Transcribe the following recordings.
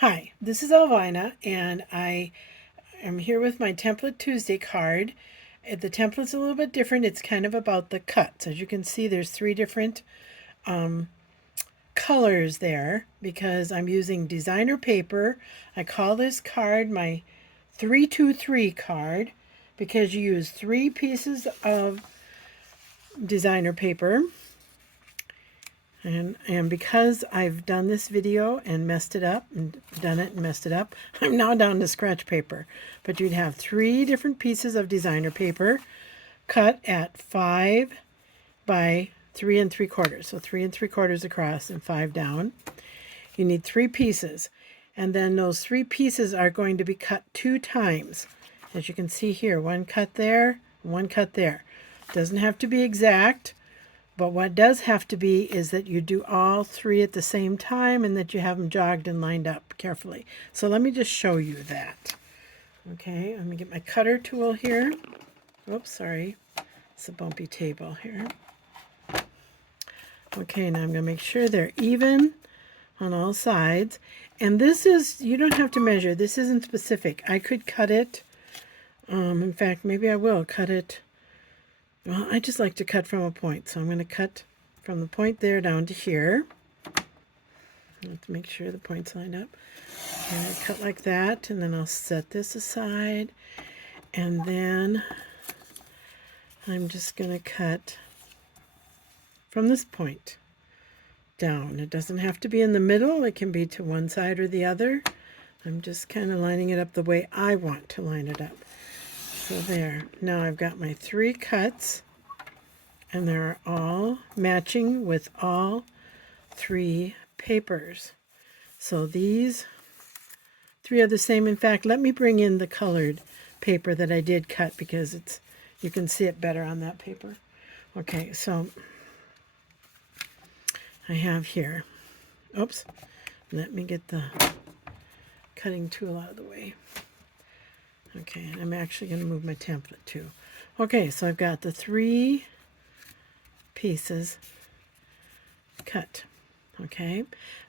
Hi, this is Elvina, and I am here with my Template Tuesday card. The template's a little bit different. It's kind of about the cuts. As you can see, there's three different colors there because I'm using designer paper. I call this card my 323 card because you use three pieces of designer paper. And because I've done this video and messed it up and done it and messed it up, I'm now down to scratch paper. But you'd have three different pieces of designer paper cut at 5 by 3 3/4. So 3 3/4 across and 5 down. You need three pieces. And then those three pieces are going to be cut 2 times. As you can see here, one cut there, one cut there. Doesn't have to be exact. But what does have to be is that you do all three at the same time and that you have them jogged and lined up carefully. So let me just show you that. Okay, let me get my cutter tool here. Oops, sorry. It's a bumpy table here. Okay, now I'm going to make sure they're even on all sides. And this is, you don't have to measure. This isn't specific. I could cut it. In fact, maybe I will cut it. Well, I just like to cut from a point. So I'm going to cut from the point there down to here. Let's make sure the points line up. And I cut like that, and then I'll set this aside. And then I'm just going to cut from this point down. It doesn't have to be in the middle. It can be to one side or the other. I'm just kind of lining it up the way I want to line it up. So there. Now I've got my three cuts, and they're all matching with all three papers. So these three are the same. In fact, let me bring in the colored paper that I did cut because it's, you can see it better on that paper. Okay, so I have here, oops, let me get the cutting tool out of the way. Okay, I'm actually going to move my template too. Okay, so I've got the three pieces cut. Okay,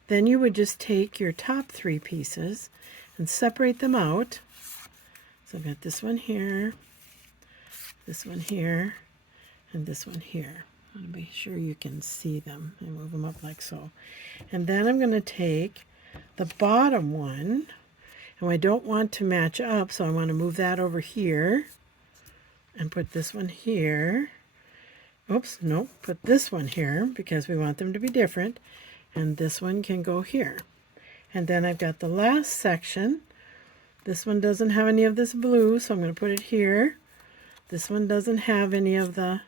then you would just take your top three pieces and separate them out. So I've got this one here, and this one here. I want to be sure you can see them. I move them up like so. And then I'm going to take the bottom one, and I don't want to match up, so I want to move that over here and put this one here. Oops, nope, put this one here because we want them to be different. And this one can go here. And then I've got the last section. This one doesn't have any of this blue, so I'm going to put it here. This one doesn't have any of the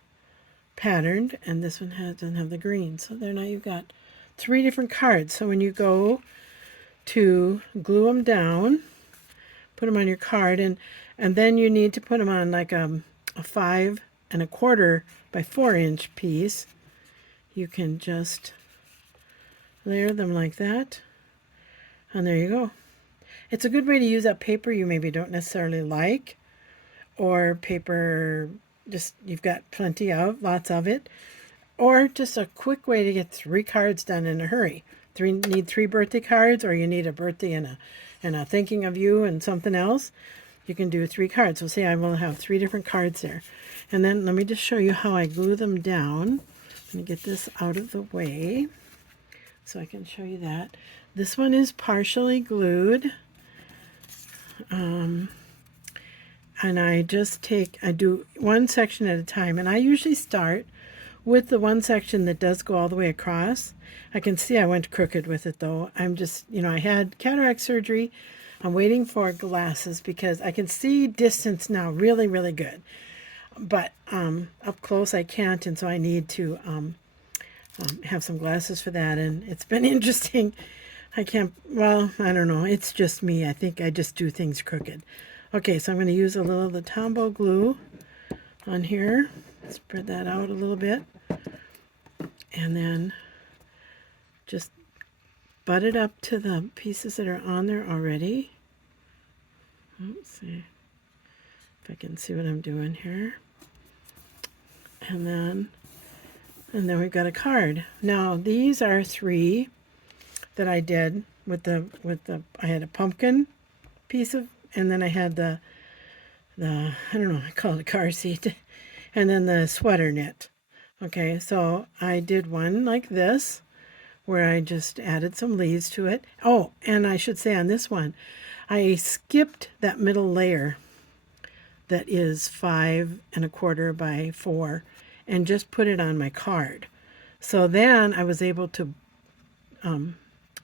patterned, and this one doesn't have the green. So there, now you've got three different cards. So when you go to glue them down, put them on your card, and then you need to put them on like a 5 1/4 by 4 inch piece. You can just layer them like that, and there you go. It's a good way to use up paper you maybe don't necessarily like, or paper just you've got plenty of, lots of it, or just a quick way to get 3 cards done in a hurry. Need 3 birthday cards, or you need a birthday and a thinking of you and something else. You can do 3 cards. So see, I will have 3 different cards there. And then let me just show you how I glue them down. Let me get this out of the way so I can show you that. This one is partially glued. And I do one section at a time. And I usually start with the one section that does go all the way across. I can see I went crooked with it though. I'm just, I had cataract surgery. I'm waiting for glasses because I can see distance now really, really good. But up close I can't, and so I need to have some glasses for that. And it's been interesting. I don't know. It's just me. I think I just do things crooked. Okay, so I'm going to use a little of the Tombow glue on here. Spread that out a little bit. And then just butt it up to the pieces that are on there already. Let's see if I can see what I'm doing here. And then we've got a card. Now these are 3 that I did I had a pumpkin piece of, and then I had the I don't know, I call it a car seat, and then the sweater knit. Okay, so I did one like this, where I just added some leaves to it. Oh, and I should say on this one, I skipped that middle layer that is 5¼ by 4 and just put it on my card. So then I was able to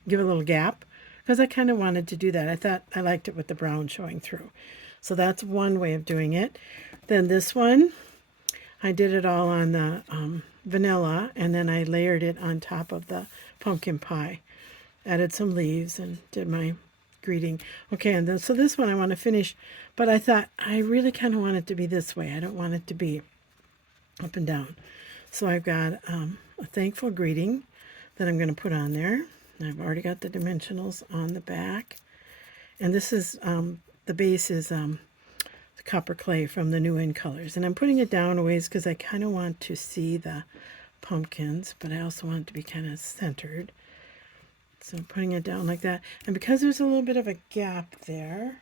give a little gap because I kind of wanted to do that. I thought I liked it with the brown showing through. So that's one way of doing it. Then this one, I did it all on the vanilla, and then I layered it on top of the pumpkin pie. Added some leaves and did my greeting. Okay, and then so this one I want to finish, but I thought I really kind of want it to be this way. I don't want it to be up and down. So I've got a thankful greeting that I'm going to put on there. I've already got the dimensionals on the back. And this is, the base is the copper clay from the New In Colors. And I'm putting it down a ways because I kind of want to see the pumpkins, but I also want it to be kind of centered. So I'm putting it down like that. And because there's a little bit of a gap there,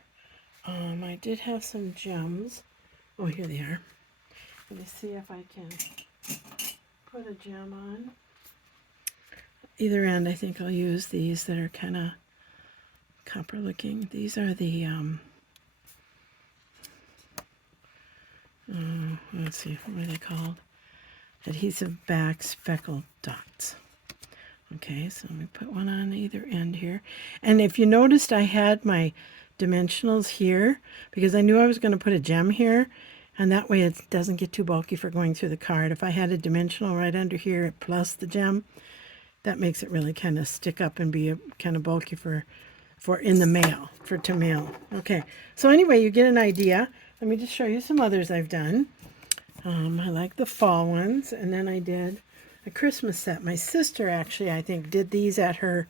I did have some gems. Oh, here they are. Let me see if I can put a gem on. Either end, I think I'll use these that are kind of copper looking. These are the, let's see, what are they called? Adhesive back speckled dots. Okay, so let me put one on either end here. And if you noticed, I had my dimensionals here because I knew I was going to put a gem here, and that way it doesn't get too bulky for going through the card. If I had a dimensional right under here plus the gem, that makes it really kind of stick up and be kind of bulky for in the mail, to mail. Okay, so anyway, you get an idea. Let me just show you some others I've done. I like the fall ones, and then I did a Christmas set. My sister actually, I think, did these at her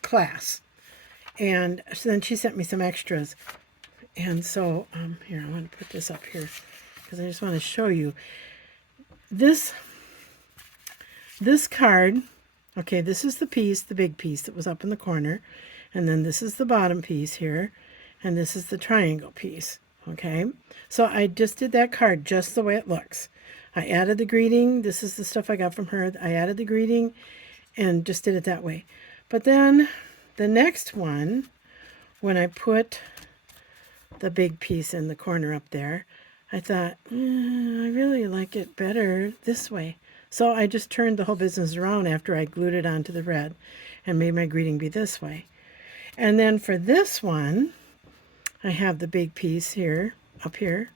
class, and so then she sent me some extras. And so here, I want to put this up here because I just want to show you this card. Okay, this is the piece, the big piece that was up in the corner, and then this is the bottom piece here, and this is the triangle piece. Okay, so I just did that card just the way it looks. I added the greeting. This is the stuff I got from her. I added the greeting and just did it that way. But then the next one, when I put the big piece in the corner up there, I thought, I really like it better this way. So I just turned the whole business around after I glued it onto the red and made my greeting be this way. And then for this one, I have the big piece here, up here,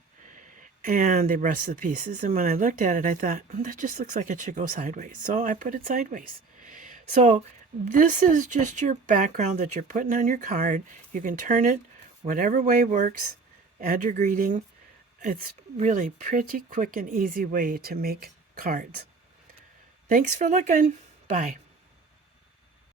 and the rest of the pieces. And when I looked at it, I thought, that just looks like it should go sideways. So I put it sideways. So this is just your background that you're putting on your card. You can turn it whatever way works, add your greeting. It's really pretty quick and easy way to make cards. Thanks for looking. Bye.